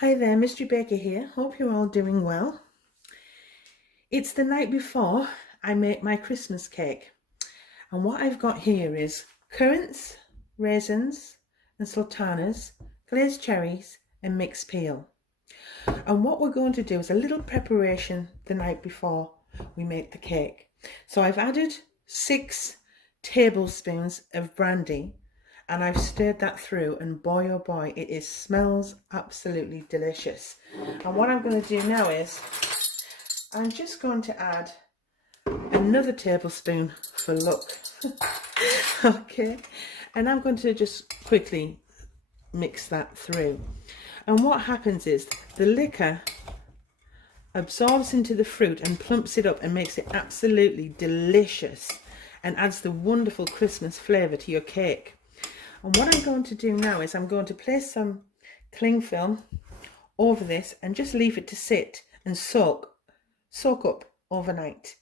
Hi there, Mystery Baker here. Hope you're all doing well. It's the night before I make my Christmas cake. And what I've got here is currants, raisins and sultanas, glazed cherries and mixed peel. And what we're going to do is a little preparation the night before we make the cake. So I've added 6 tablespoons of brandy and I've stirred that through, and boy oh boy, it smells absolutely delicious. And what I'm going to do now is I'm just going to add another tablespoon for luck. Okay, and I'm going to just quickly mix that through. And what happens is the liquor absorbs into the fruit and plumps it up and makes it absolutely delicious and adds the wonderful Christmas flavour to your cake. And what I'm going to do now is I'm going to place some cling film over this and just leave it to sit and soak up overnight.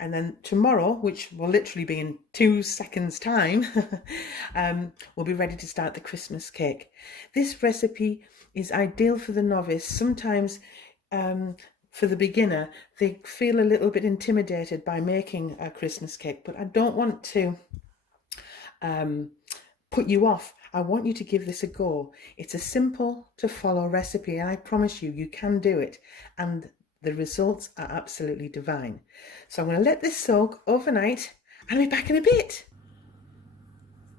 And then tomorrow, which will literally be in 2 seconds time, we'll be ready to start the Christmas cake. This recipe is ideal for the novice. Sometimes for the beginner, they feel a little bit intimidated by making a Christmas cake, but I don't want to put you off. I want you to give this a go. It's a simple to follow recipe, and I promise you, you can do it. And the results are absolutely divine. So I'm going to let this soak overnight and I'll be back in a bit.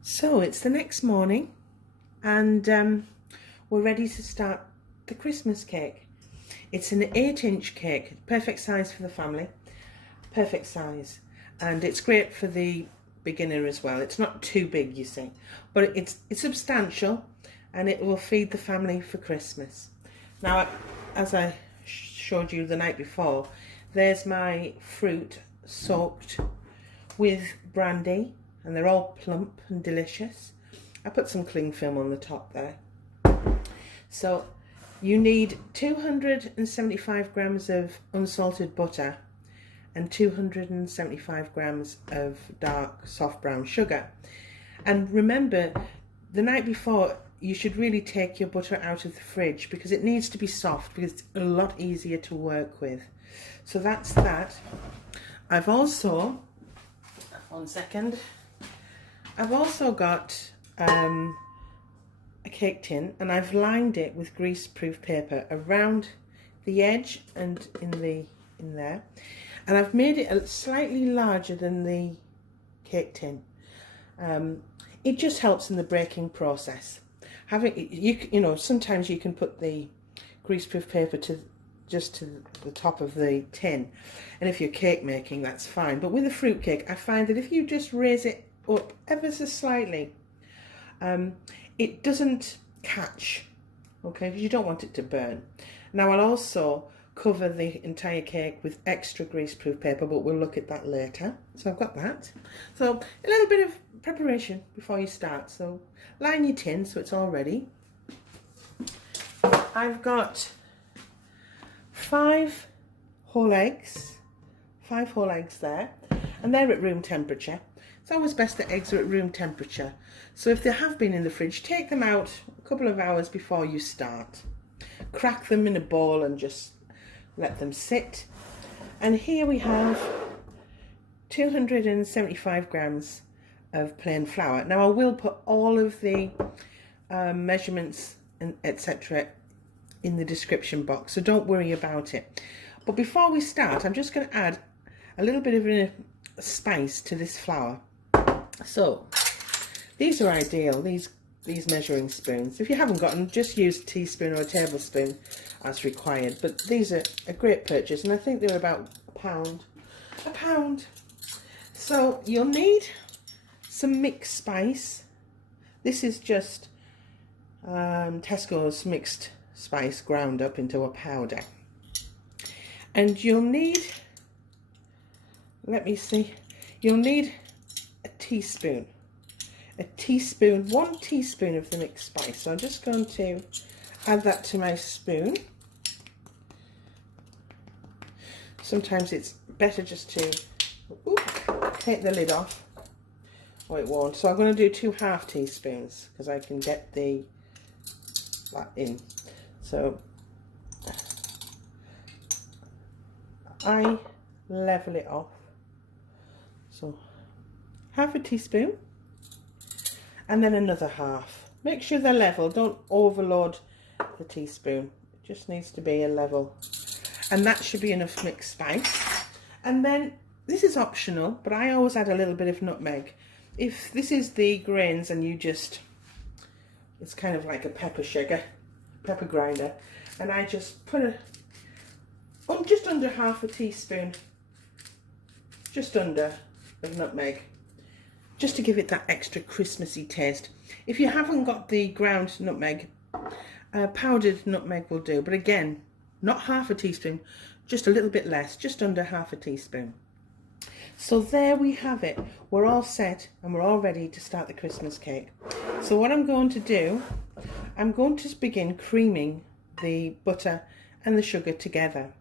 So it's the next morning and we're ready to start the Christmas cake. It's an 8-inch cake, perfect size for the family, perfect size. And it's great for the beginner as well. It's not too big, you see, but it's substantial and it will feed the family for Christmas. Now, as I showed you the night before, there's my fruit soaked with brandy and they're all plump and delicious. I put some cling film on the top there. So you need 275 grams of unsalted butter and 275 grams of dark soft brown sugar. And remember, the night before you should really take your butter out of the fridge because it needs to be soft, because it's a lot easier to work with. So that's that. I've also, one second, I've also got a cake tin and I've lined it with greaseproof paper around the edge and in there. And I've made it slightly larger than the cake tin. It just helps in the baking process. You know, sometimes you can put the greaseproof paper just to the top of the tin, and if you're cake making, that's fine. But with a fruit cake, I find that if you just raise it up ever so slightly, it doesn't catch, okay, because you don't want it to burn. Now I'll also cover the entire cake with extra greaseproof paper, but we'll look at that later. So I've got that. So a little bit of preparation before you start. So line your tin so it's all ready. I've got 5 whole eggs there, and they're at room temperature. It's always best that eggs are at room temperature. So if they have been in the fridge, take them out a couple of hours before you start. Crack them in a bowl and just let them sit. And here we have 275 grams of plain flour. Now I will put all of the measurements and etc. in the description box, so don't worry about it. But before we start, I'm just going to add a little bit of a spice to this flour. So these are ideal, these measuring spoons. If you haven't got them, just use a teaspoon or a tablespoon as required. But these are a great purchase, and I think they're about a pound. So you'll need some mixed spice. This is just Tesco's mixed spice ground up into a powder. And you'll need, you'll need a teaspoon. 1 teaspoon of the mixed spice. So I'm just going to add that to my spoon. Sometimes it's better just to take the lid off. Oh, it won't. So I'm going to do 2 half teaspoons because I can get that in. So I level it off. So half a teaspoon and then another half. Make sure they're level, don't overload the teaspoon. It just needs to be a level. And that should be enough mixed spice. And then this is optional, but I always add a little bit of nutmeg. If this is the grains and you just, it's kind of like a pepper shaker, pepper grinder, and I just put just under half a teaspoon, just under, of nutmeg, just to give it that extra Christmassy taste. If you haven't got the ground nutmeg, powdered nutmeg will do, but again, not half a teaspoon, just a little bit less, just under half a teaspoon. So there we have it. We're all set and we're all ready to start the Christmas cake. So what I'm going to do, I'm going to begin creaming the butter and the sugar together.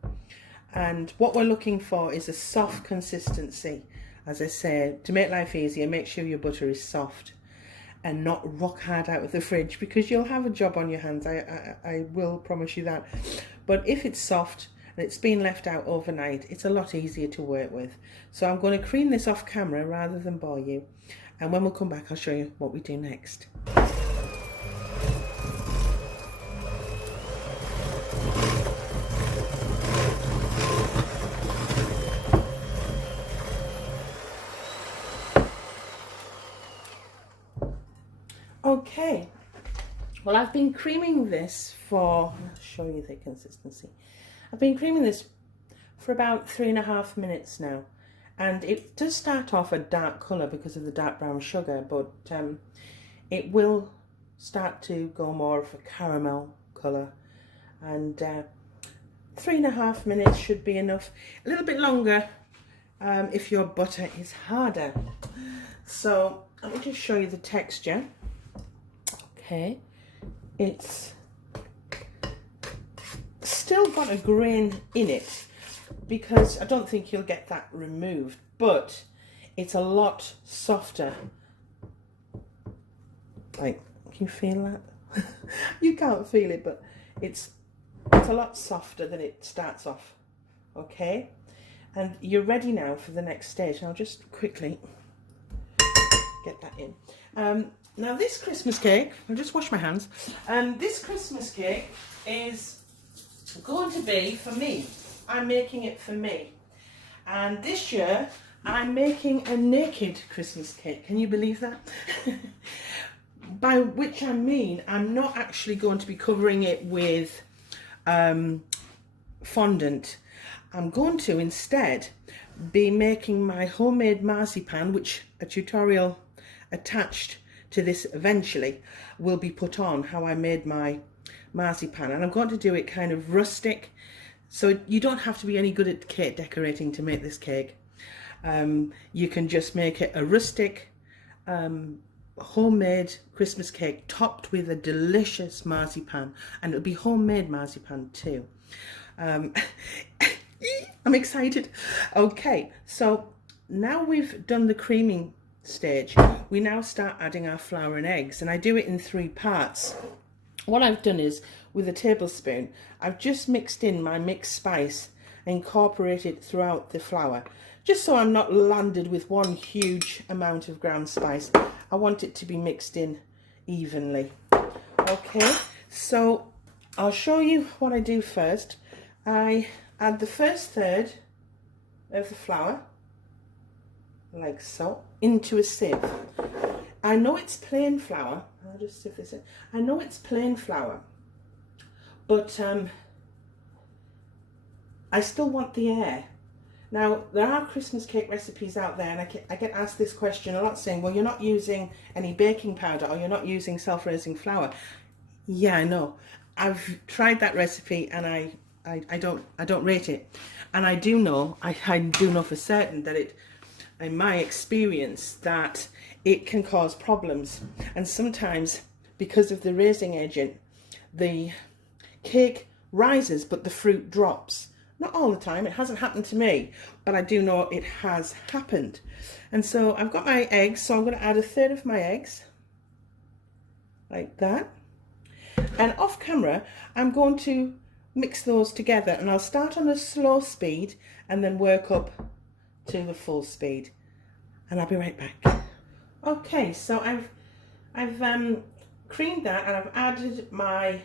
And what we're looking for is a soft consistency. As I say, to make life easier, make sure your butter is soft and not rock hard out of the fridge, because you'll have a job on your hands. I will promise you that. But if it's soft and it's been left out overnight, it's a lot easier to work with. So I'm going to cream this off camera rather than bore you. And when we come back, I'll show you what we do next. Okay, well, I've been creaming this for, I'll show you the consistency. I've been creaming this for about 3.5 minutes now, and it does start off a dark colour because of the dark brown sugar, but it will start to go more of a caramel colour, and 3.5 minutes should be enough. A little bit longer if your butter is harder. So let me just show you the texture. Okay, it's still got a grain in it because I don't think you'll get that removed, but it's a lot softer. Like, can you feel that? You can't feel it, but it's a lot softer than it starts off. Okay, and you're ready now for the next stage. I'll just quickly get that in. Now this Christmas cake, I'll just wash my hands, this Christmas cake is going to be for me. I'm making it for me. And this year, I'm making a naked Christmas cake. Can you believe that? By which I mean, I'm not actually going to be covering it with fondant. I'm going to instead be making my homemade marzipan, which a tutorial attached to this eventually will be put on, how I made my marzipan, and I'm going to do it kind of rustic, so you don't have to be any good at cake decorating to make this cake. You can just make it a rustic homemade Christmas cake topped with a delicious marzipan, and it'll be homemade marzipan too. I'm excited. Okay, so now we've done the creaming stage, we now start adding our flour and eggs, and I do it in 3 parts. What I've done is, with a tablespoon, I've just mixed in my mixed spice, incorporated throughout the flour, just so I'm not landed with one huge amount of ground spice. I want it to be mixed in evenly. Okay, so I'll show you what I do first. I add the first third of the flour, like so, into a sieve. I know it's plain flour. I'll just sieve this in. I know it's plain flour, but I still want the air. Now, there are Christmas cake recipes out there, and I get asked this question a lot, saying, well, you're not using any baking powder, or you're not using self-raising flour. Yeah, I know. I've tried that recipe, and I don't rate it. And I do know for certain that it, in my experience, that it can cause problems, and sometimes because of the raising agent the cake rises but the fruit drops. Not all the time, it hasn't happened to me, but I do know it has happened. And so I've got my eggs, so I'm going to add a third of my eggs like that, and off camera I'm going to mix those together, and I'll start on a slow speed and then work up to the full speed, and I'll be right back. Okay, so I've creamed that, and I've added my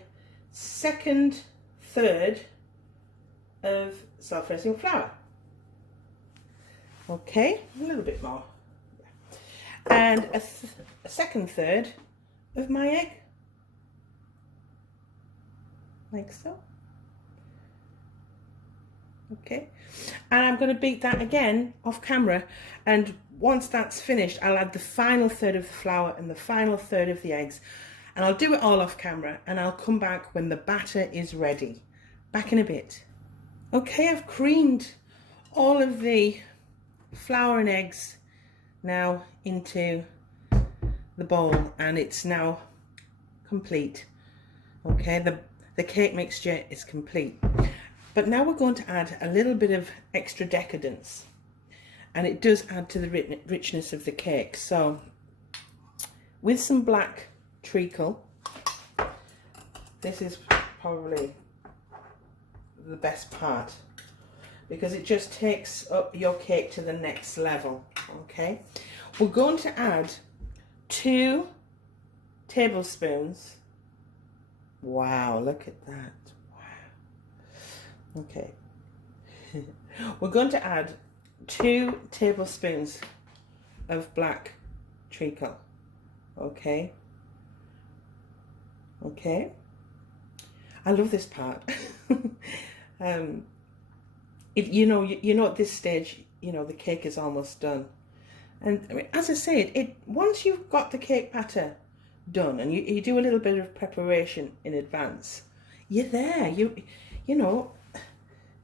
second third of self-raising flour. Okay, a little bit more, and a second third of my egg, like so. Okay, and I'm going to beat that again off camera, and once that's finished I'll add the final third of the flour and the final third of the eggs, and I'll do it all off camera, and I'll come back when the batter is ready. Back in a bit. Okay, I've creamed all of the flour and eggs now into the bowl, and it's now complete. Okay, the cake mixture is complete. But now we're going to add a little bit of extra decadence, and it does add to the richness of the cake. So with some black treacle, this is probably the best part, because it just takes up your cake to the next level. Okay, we're going to add 2 tablespoons. Wow, look at that. Okay, we're going to add 2 tablespoons of black treacle. Okay, okay. I love this part. If you know at this stage, the cake is almost done, and I mean, as I said, once you've got the cake batter done and you do a little bit of preparation in advance, you're there. You know.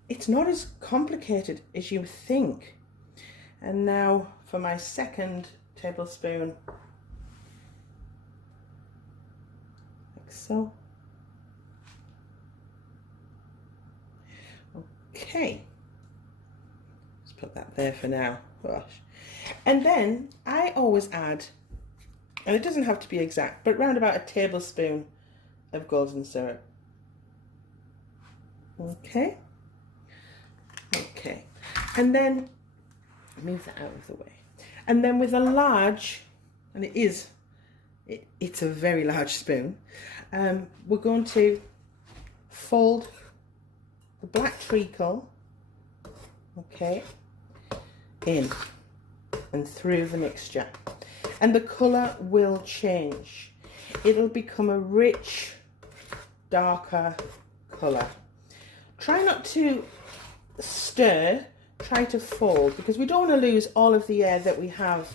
It's not as complicated as you think. And now for my second tablespoon, like so. Okay, let's put that there for now. Gosh. And then I always add, and it doesn't have to be exact, but round about a tablespoon of golden syrup. Okay. Okay, and then move that out of the way. And then with a large, and it's a very large spoon, we're going to fold the black treacle, okay, in and through the mixture. And the colour will change. It'll become a rich, darker colour. Try not to stir, try to fold, because we don't want to lose all of the air that we have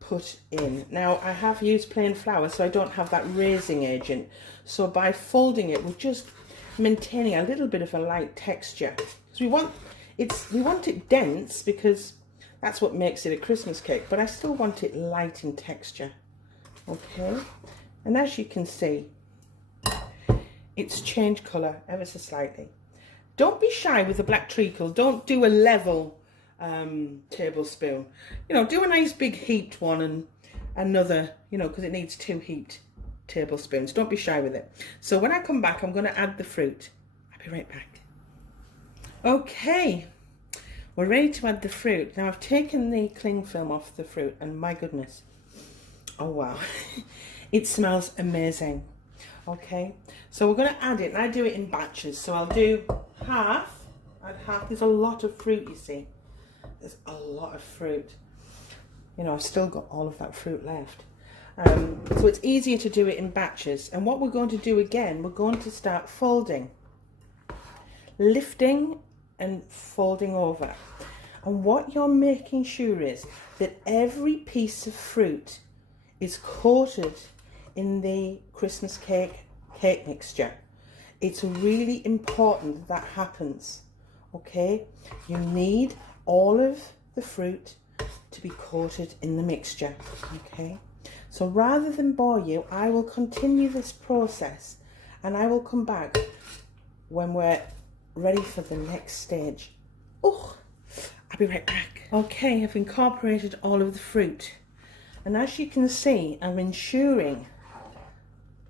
put in. Now I have used plain flour, so I don't have that raising agent, so by folding it we're just maintaining a little bit of a light texture, because we want it dense, because that's what makes it a Christmas cake, but I still want it light in texture. Okay, and as you can see, it's changed colour ever so slightly. Don't be shy with the black treacle. Don't do a level tablespoon. Do a nice big heaped one, and another, because it needs 2 heaped tablespoons. Don't be shy with it. So when I come back, I'm going to add the fruit. I'll be right back. Okay, we're ready to add the fruit. Now I've taken the cling film off the fruit, and my goodness, oh wow, it smells amazing. Okay, so we're going to add it, and I do it in batches. So I'll do half, add half. There's a lot of fruit, you see. There's a lot of fruit. I've still got all of that fruit left. So it's easier to do it in batches. And what we're going to do again, we're going to start folding, lifting and folding over. And what you're making sure is that every piece of fruit is coated in the Christmas cake mixture. It's really important that happens. Okay, you need all of the fruit to be coated in the mixture. Okay, so rather than bore you, I will continue this process, and I will come back when we're ready for the next stage. Oh, I'll be right back. Okay, I've incorporated all of the fruit, and as you can see, I'm ensuring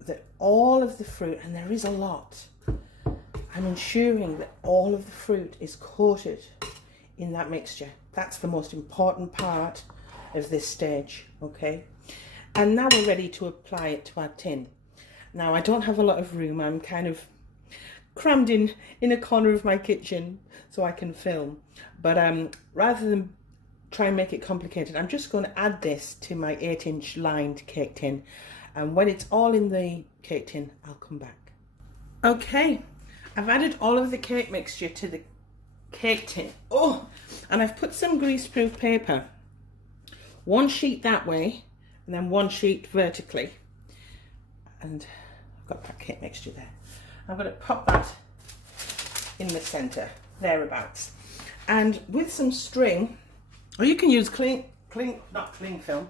that all of the fruit, and there is a lot, I'm ensuring that all of the fruit is coated in that mixture. That's the most important part of this stage, okay? And now we're ready to apply it to our tin. Now, I don't have a lot of room. I'm kind of crammed in a corner of my kitchen so I can film. But rather than try and make it complicated, I'm just going to add this to my 8-inch lined cake tin. And when it's all in the cake tin, I'll come back. Okay, I've added all of the cake mixture to the cake tin. Oh, and I've put some greaseproof paper, one sheet that way and then one sheet vertically. And I've got that cake mixture there. I'm going to pop that in the center, thereabouts. And with some string, or you can use not cling film,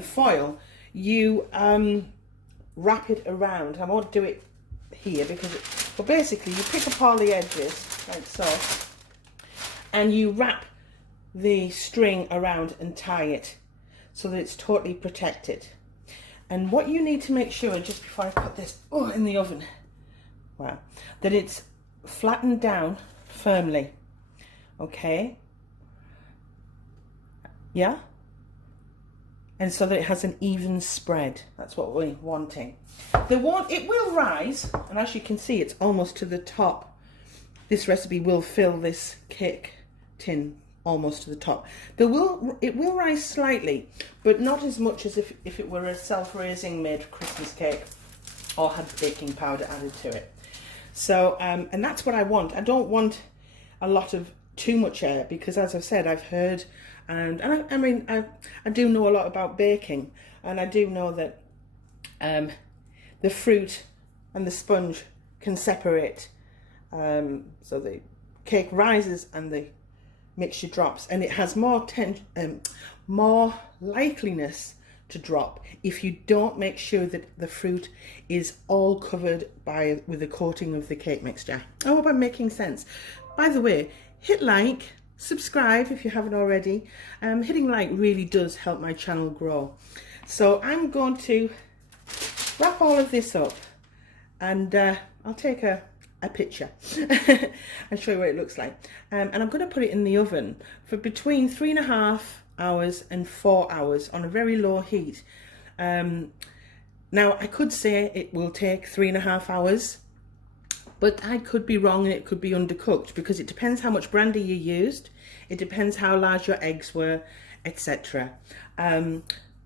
foil, you wrap it around. I won't do it here because but basically you pick up all the edges like so, and you wrap the string around and tie it so that it's totally protected. And what you need to make sure, just before I put this in the oven, wow, that it's flattened down firmly, okay? Yeah? And so that it has an even spread. That's what we're wanting. It will rise, and as you can see, it's almost to the top. This recipe will fill this cake tin almost to the top. It will rise slightly, but not as much as if it were a self-raising made Christmas cake or had baking powder added to it. So, and that's what I want. I don't want a lot of too much air because, as I've said, I've heard, and I mean, I do know a lot about baking, and I do know that the fruit and the sponge can separate. So the cake rises and the mixture drops, and it has more likeliness to drop if you don't make sure that the fruit is all covered with a coating of the cake mixture. I hope I'm making sense. By the way, hit like, subscribe if you haven't already. Hitting like really does help my channel grow. So I'm going to wrap all of this up, and I'll take a picture and show you what it looks like. And I'm going to put it in the oven for between 3.5 hours and 4 hours on a very low heat. Now I could say it will take 3.5 hours, but I could be wrong and it could be undercooked because it depends how much brandy you used, it depends how large your eggs were, etc.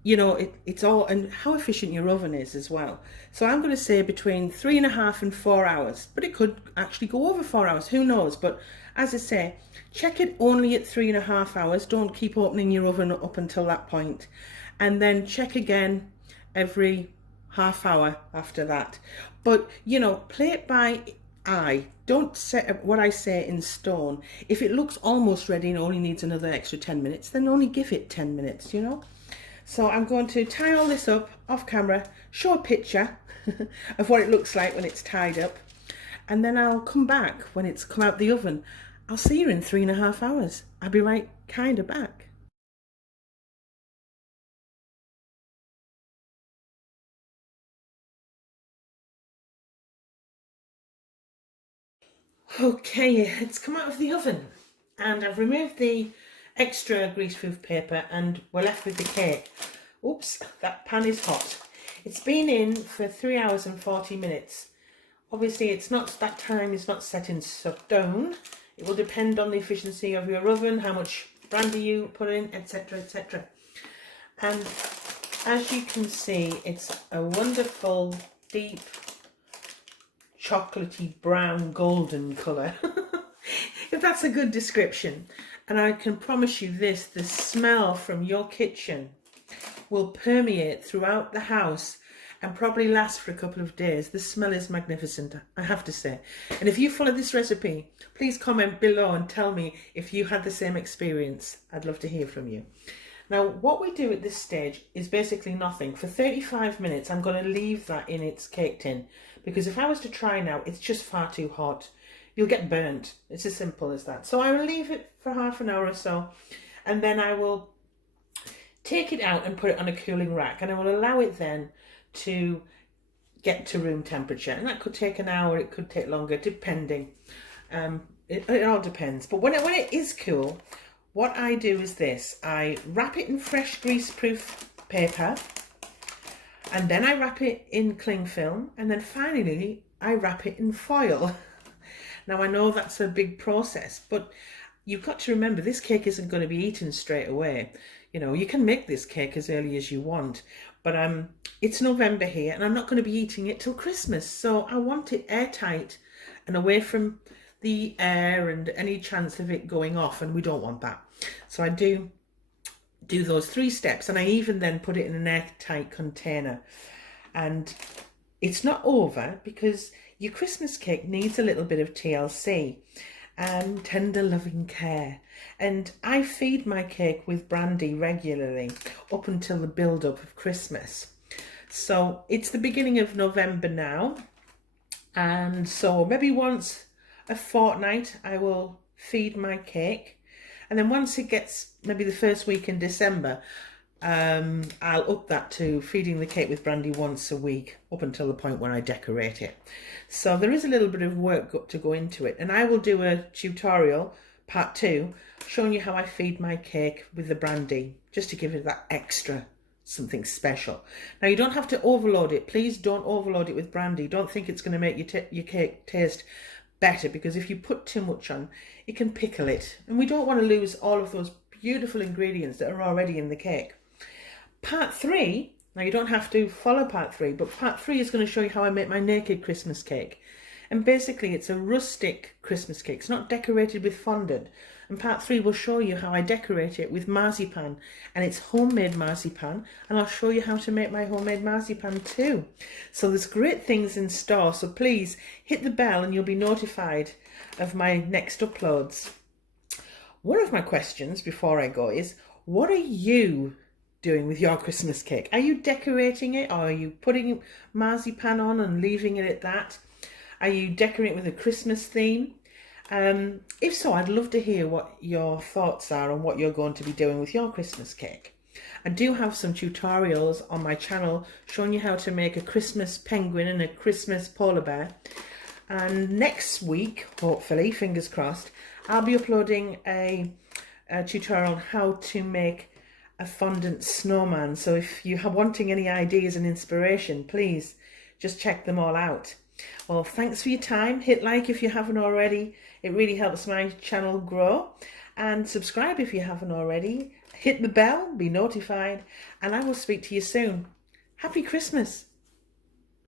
You know, it's all, and how efficient your oven is as well. So I'm going to say between 3.5 and 4 hours, but it could actually go over 4 hours, who knows? But as I say, check it only at 3.5 hours. Don't keep opening your oven up until that point. And then check again every half hour after that. But, you know, play it by eye. Don't set what I say in stone. If it looks almost ready and only needs another extra 10 minutes, then only give it 10 minutes, you know? So I'm going to tie all this up off camera, show a picture of what it looks like when it's tied up, and then I'll come back when it's come out the oven. I'll see you in 3.5 hours. I'll be right kind of back. Okay, it's come out of the oven, and I've removed the extra greaseproof paper and we're left with the cake. Oops, that pan is hot. It's been in for 3 hours and 40 minutes. Obviously it's not, that time is not set in stone. It will depend on the efficiency of your oven, how much brandy you put in, etc, etc. And as you can see, it's a wonderful deep chocolatey brown golden colour. If that's a good description. And I can promise you this, the smell from your kitchen will permeate throughout the house and probably last for a couple of days. The smell is magnificent, I have to say. And if you follow this recipe, please comment below and tell me if you had the same experience. I'd love to hear from you. Now, what we do at this stage is basically nothing. For 35 minutes, I'm going to leave that in its cake tin, because if I was to try now, it's just far too hot. You'll get burnt. It's as simple as that. So I will leave it for half an hour or so, and then I will take it out and put it on a cooling rack, and I will allow it then to get to room temperature, and that could take an hour, it could take longer, depending. It all depends. But when it is cool, what I do is this: I wrap it in fresh grease-proof paper, and then I wrap it in cling film, and then finally I wrap it in foil. Now I know that's a big process, but you've got to remember this cake isn't going to be eaten straight away. You know, you can make this cake as early as you want, but it's November here and I'm not going to be eating it till Christmas. So I want it airtight and away from the air and any chance of it going off, and we don't want that. So I do those 3 steps, and I even then put it in an airtight container. And it's not over, because your Christmas cake needs a little bit of TLC and tender loving care. And I feed my cake with brandy regularly up until the build-up of Christmas. So it's the beginning of November now, and so maybe once a fortnight I will feed my cake, and then once it gets maybe the first week in December, I'll up that to feeding the cake with brandy once a week up until the point where I decorate it. So there is a little bit of work to go into it, and I will do a tutorial, part 2, showing you how I feed my cake with the brandy, just to give it that extra something special. Now you don't have to overload it. Please don't overload it with brandy. Don't think it's going to make your cake taste better, because if you put too much on, it can pickle it, and we don't want to lose all of those beautiful ingredients that are already in the cake. Part 3, now you don't have to follow part 3, but part 3 is going to show you how I make my naked Christmas cake. And basically it's a rustic Christmas cake. It's not decorated with fondant. And part 3 will show you how I decorate it with marzipan, and it's homemade marzipan, and I'll show you how to make my homemade marzipan too. So there's great things in store, so please hit the bell and you'll be notified of my next uploads. One of my questions before I go is, what are you doing with your Christmas cake? Are you decorating it, or are you putting marzipan on and leaving it at that? Are you decorating with a Christmas theme? If so, I'd love to hear what your thoughts are on what you're going to be doing with your Christmas cake. I do have some tutorials on my channel showing you how to make a Christmas penguin and a Christmas polar bear. And next week, hopefully, fingers crossed, I'll be uploading a tutorial on how to make a fondant snowman. So if you're wanting any ideas and inspiration, please just check them all out. Well, thanks for your time. Hit like if you haven't already. It really helps my channel grow. And subscribe if you haven't already. Hit the bell, be notified, and I will speak to you soon. Happy Christmas.